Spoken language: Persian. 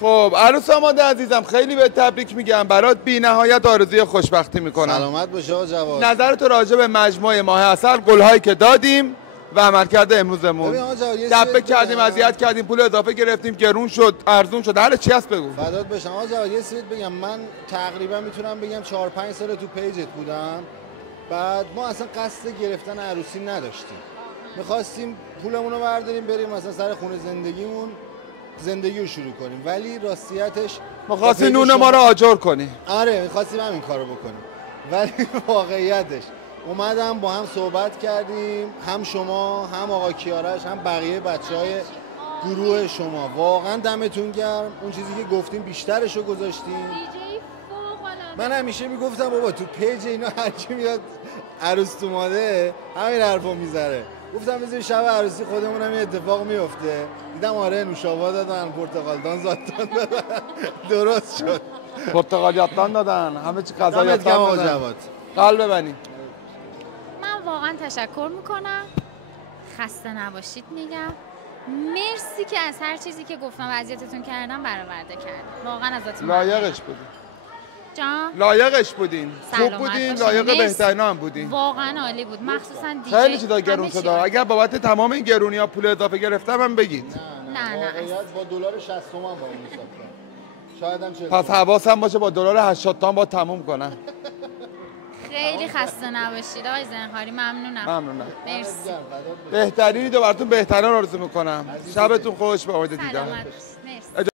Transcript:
خب عروس آماده عزیزم، خیلی به تبریک میگم، برات بی نهایت آرزوی خوشبختی میکنم. سلامت باشه آقا جواد. نظرت راجع به مجموعه ماه عسل، قولهایی که دادیم و عملکرد امروزمون؟ دبه کردیم، اذیت کردیم، پول اضافه گرفتیم، گرون شد، ارزون شد، هر چی هست بگو. فدات بشم آقا جواد. یه چیزی بگم، من تقریبا میتونم بگم 4-5 سال تو پیجت بودم. بعد ما اصلا قصد گرفتن عروسی نداشتیم، میخواستیم پولمون رو برداریم بریم مثلا سر خونه زندگیمون، زندگی رو شروع کنیم، ولی راستیتش می‌خواستی نون ما رو آجر کنی. آره می‌خواستیم همین کارو بکنیم، ولی واقعیتش اومدم با هم صحبت کردیم، هم شما هم آقا کیارش هم بقیه بچهای گروه شما، واقعا دمتون گرم. اون چیزی که گفتیم بیشترشو گذاشتیم. من همیشه میگفتم بابا تو پیج اینا هر کی میاد عروس اومده همین حرفو میذاره. گفتم بذار شب عروسی خودمون هم یه اتفاق میفته. دیدم آره نوشابه دادن، پرتقالدان زاتان دادن، درست شد. پرتقالیاتان دادن، همه چی غذایاتان دادن. قلب ببنیم. من واقعا تشکر میکنم، خسته نباشید میگم. مرسی که از هر چیزی که گفتم و اذیتتون کردم برآورده کردم. واقعا ازتون لایقش بودین. جان؟ لایقش بودین. خوب بودین، لایق بهترین هم بودین. واقعا عالی بود، مخصوصا دیجی. خیلی چیزا گرون شد. اگر بابت تمام این گرونی‌ها پول اضافه گرفتم هم بگید. نه واقعیت با دلار 60 تومن با اون حساب کردم. شاید هم 40. پس حواسم باشه با دلار 80 تومن با تموم کنم. خیلی خسته نباشید آقای زنهاری. ممنونم. مرسی. بهترینی رو براتون بهترین آرزو میکنم. شبتون خوش، به امید دیدار. مرسی.